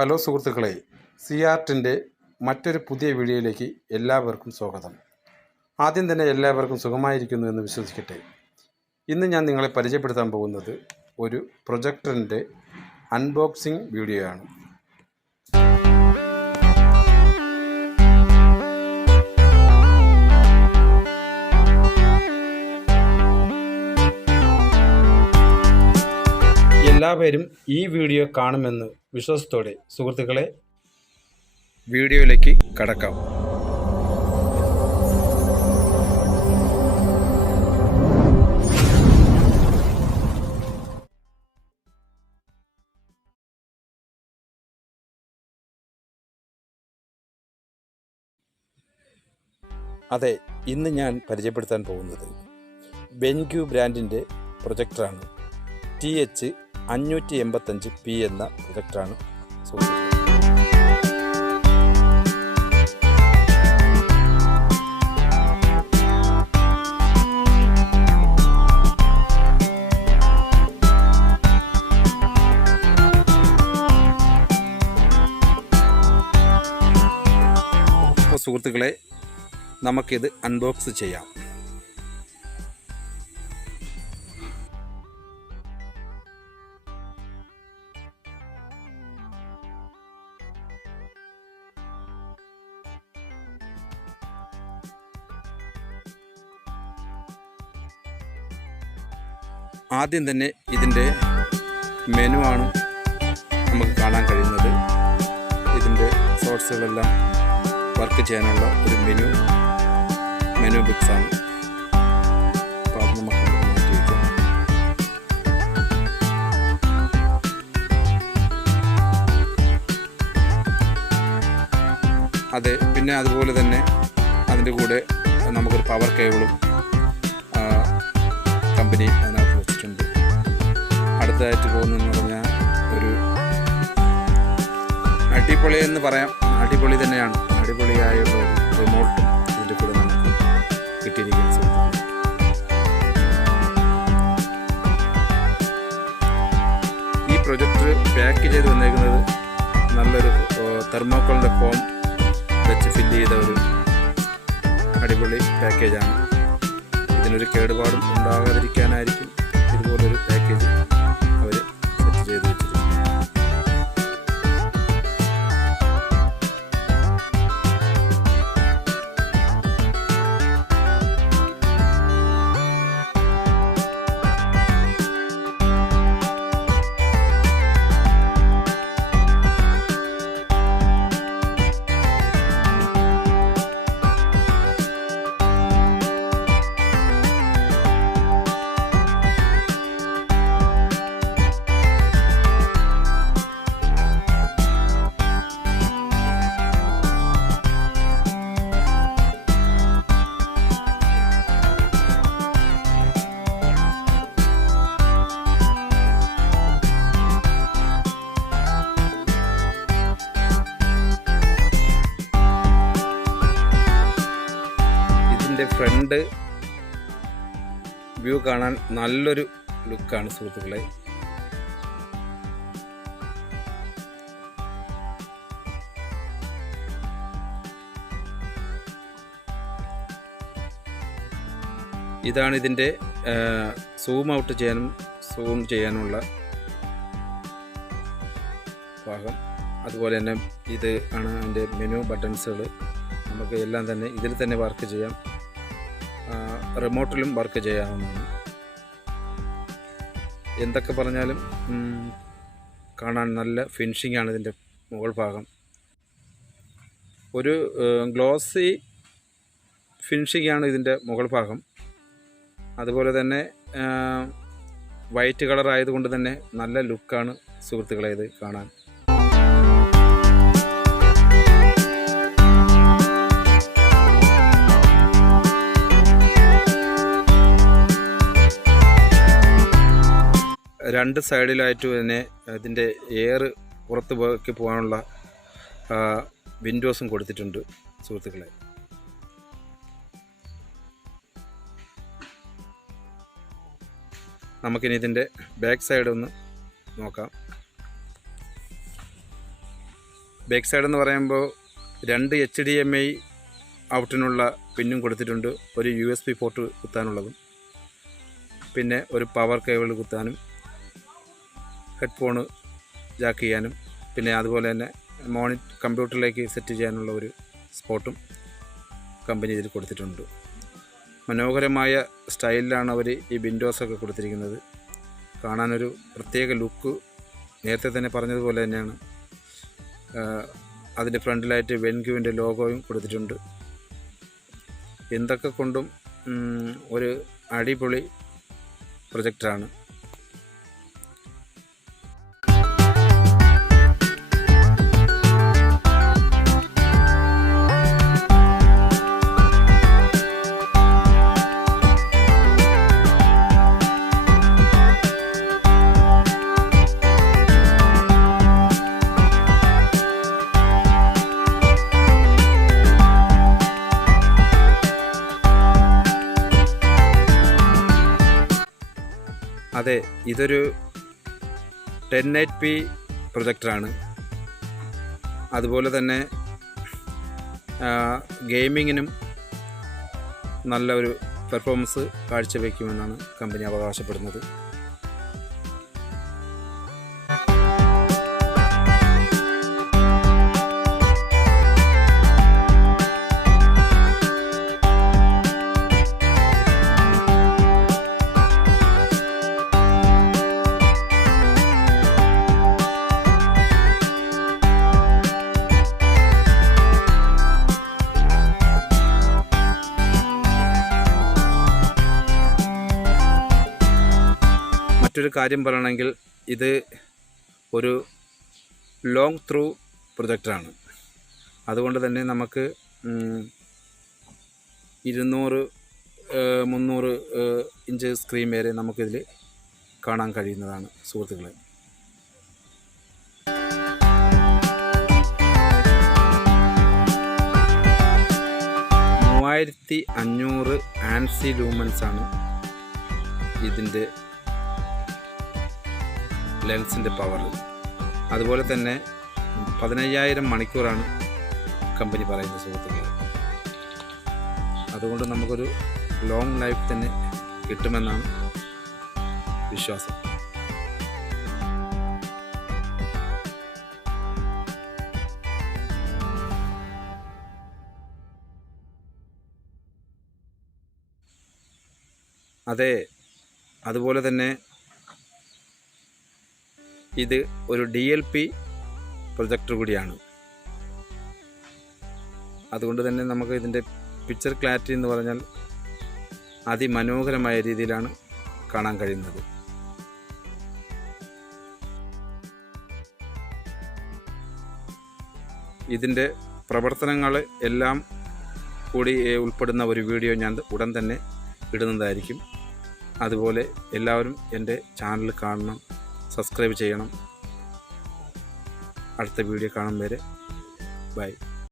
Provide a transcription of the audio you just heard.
Hello സുഹൃത്തുക്കളെ, C ആർട്ടിൻ്റെ മറ്റൊരു പുതിയ വീഡിയോയിലേക്ക് എല്ലാവർക്കും സ്വാഗതം. ആദ്യം തന്നെ എല്ലാവർക്കും സുഖമായിരിക്കുന്നു എന്ന് വിശ്വസിക്കട്ടെ. ഇന്ന് ഞാൻ നിങ്ങളെ പരിചയപ്പെടുത്താൻ പോകുന്നത് ഒരു പ്രൊജക്ടറിൻ്റെ അൺബോക്സിംഗ് വീഡിയോയാണ്. എല്ലാവരും ഈ വീഡിയോ കാണുമെന്ന് വിശ്വാസത്തോടെ സുഹൃത്തുക്കളെ വീഡിയോയിലേക്ക് കടക്കാം. അതെ, ഇന്ന് ഞാൻ പരിചയപ്പെടുത്താൻ പോകുന്നത് ബെൻക്യൂ ബ്രാൻഡിൻ്റെ പ്രൊജക്ടറാണ്. TH585P എന്ന പ്രൊജക്ടറാണ്. അപ്പോൾ സുഹൃത്തുക്കളെ, നമുക്കിത് അൺബോക്സ് ചെയ്യാം. ആദ്യം തന്നെ ഇതിൻ്റെ മെനു ആണ് നമുക്ക് കാണാൻ കഴിയുന്നത്. ഇതിൻ്റെ സോഴ്സുകളെല്ലാം വർക്ക് ചെയ്യാനുള്ള ഒരു മെനു ബുക്സാണ്. അപ്പോൾ അത് നമുക്ക് മാറ്റി വയ്ക്കാം. അതെ, പിന്നെ അതുപോലെ തന്നെ അതിൻ്റെ കൂടെ നമുക്കൊരു പവർ കേബിളും കമ്പനി അതിനകത്ത് വെച്ചിട്ടുണ്ട്. അടുത്തതായിട്ട് പോകുന്നതെന്ന് പറഞ്ഞാൽ ഒരു അടിപൊളി എന്ന് പറയാം, അടിപൊളി തന്നെയാണ്. അടിപൊളിയായുള്ള ഒരു റിമോട്ടും ഇതിൻ്റെ കൂടെ നമുക്ക് കിട്ടിയിരിക്കാൻ സാധിക്കും. ഈ പ്രൊജക്ടർ പാക്ക് ചെയ്ത് വന്നേക്കുന്നത് നല്ലൊരു തെർമോക്കോളിൻ്റെ ഫോം വെച്ച് ഫില്ല് ചെയ്ത ഒരു അടിപൊളി പാക്കേജാണ്. ഇതിനൊരു കേടുപാടും ഉണ്ടാകാതിരിക്കാനായിരിക്കും ഇതുപോലൊരു പാക്കേജ് അവർ സെറ്റ് ചെയ്ത് വെച്ചിട്ടുണ്ട്. ഫ്രണ്ട് വ്യൂ കാണാൻ നല്ലൊരു ലുക്കാണ് സുഹൃത്തുക്കളെ. ഇതാണ് ഇതിൻ്റെ സൂം ഔട്ട് ചെയ്യാനും സൂം ചെയ്യാനുള്ള ഭാഗം. അതുപോലെ തന്നെ ഇത് ആണ് അതിൻ്റെ മെനു ബട്ടൺസുകൾ. നമുക്ക് എല്ലാം തന്നെ ഇതിൽ തന്നെ വർക്ക് ചെയ്യാം. റിമോട്ടിലും വർക്ക് ചെയ്യാവുന്നതാണ്. എന്തൊക്കെ പറഞ്ഞാലും കാണാൻ നല്ല ഫിനിഷിംഗ് ആണ് ഇതിൻ്റെ മുകൾ ഭാഗം. ഒരു ഗ്ലോസി ഫിനിഷിംഗ് ആണ് ഇതിൻ്റെ മുകൾ ഭാഗം. അതുപോലെ തന്നെ വൈറ്റ് കളർ ആയതുകൊണ്ട് തന്നെ നല്ല ലുക്കാണ് സുഹൃത്തുക്കളെ ഇത് കാണാൻ. രണ്ട് സൈഡിലായിട്ട് തന്നെ ഇതിൻ്റെ എയർ പുറത്ത് പോകാനുള്ള വിൻഡോസും കൊടുത്തിട്ടുണ്ട് സുഹൃത്തുക്കളെ. നമുക്കിനി ഇതിൻ്റെ ബാക്ക് സൈഡ് ഒന്ന് നോക്കാം. ബാക്ക് സൈഡ് എന്ന് പറയുമ്പോൾ 2 HDMI ഔട്ടിനുള്ള പിന്നും കൊടുത്തിട്ടുണ്ട്, ഒരു USB പോർട്ട് കുത്താനുള്ളതും, പിന്നെ ഒരു പവർ കേബിൾ കുത്താനും, ഹെഡ്ഫോണ് ജാക്ക് ചെയ്യാനും, പിന്നെ അതുപോലെ തന്നെ കമ്പ്യൂട്ടറിലേക്ക് സെറ്റ് ചെയ്യാനുള്ള ഒരു സ്പോട്ടും കമ്പനി ഇതിൽ കൊടുത്തിട്ടുണ്ട്. മനോഹരമായ സ്റ്റൈലിലാണ് അവർ ഈ വിൻഡോസൊക്കെ കൊടുത്തിരിക്കുന്നത്. കാണാനൊരു പ്രത്യേക ലുക്ക്, നേരത്തെ തന്നെ പറഞ്ഞതുപോലെ തന്നെയാണ്. അതിൻ്റെ ഫ്രണ്ടിലായിട്ട് വെൻക്യുവിൻ്റെ ലോഗോയും കൊടുത്തിട്ടുണ്ട്. എന്തൊക്കെ കൊണ്ടും ഒരു അടിപൊളി പ്രൊജക്ടറാണ്. അതെ, ഇതൊരു 1080p പ്രൊജക്ടറാണ്. അതുപോലെ തന്നെ ഗെയിമിങ്ങിനും നല്ല ഒരു പെർഫോമൻസ് കാഴ്ചവെക്കുമെന്നാണ് കമ്പനി അവകാശപ്പെടുന്നത്. മറ്റൊരു കാര്യം പറയണമെങ്കിൽ ഇത് ഒരു ലോങ് ത്രൂ പ്രൊജക്ടറാണ്. അതുകൊണ്ട് തന്നെ നമുക്ക് 200-300 ഇഞ്ച് സ്ക്രീൻ വരെ നമുക്കിതിൽ കാണാൻ കഴിയുന്നതാണ് സുഹൃത്തുക്കളെ. ANSI ലൂമൻസാണ് ഇതിൻ്റെ ലെൻസിൻ്റെ പവർ. അതുപോലെ തന്നെ 15,000 മണിക്കൂറാണ് കമ്പനി പറയുന്നത് സുഹൃത്തുക്കളെ. അതുകൊണ്ട് നമുക്കൊരു ലോങ് ലൈഫ് തന്നെ കിട്ടുമെന്നാണ് വിശ്വാസം. അതെ, അതുപോലെ തന്നെ ഇത് ഒരു DLP പ്രൊജക്ടർ കൂടിയാണ്. അതുകൊണ്ട് തന്നെ നമുക്ക് ഇതിൻ്റെ പിക്ചർ ക്ലാരിറ്റി എന്ന് പറഞ്ഞാൽ അതിമനോഹരമായ രീതിയിലാണ് കാണാൻ കഴിയുന്നത്. ഇതിൻ്റെ പ്രവർത്തനങ്ങൾ എല്ലാം കൂടി ഉൾപ്പെടുന്ന ഒരു വീഡിയോ ഞാൻ ഉടൻ തന്നെ ഇടുന്നതായിരിക്കും. അതുപോലെ എല്ലാവരും എൻ്റെ ചാനൽ കാണണം, സബ്സ്ക്രൈബ് ചെയ്യണം. അടുത്ത വീഡിയോ കാണും വരെ ബൈ.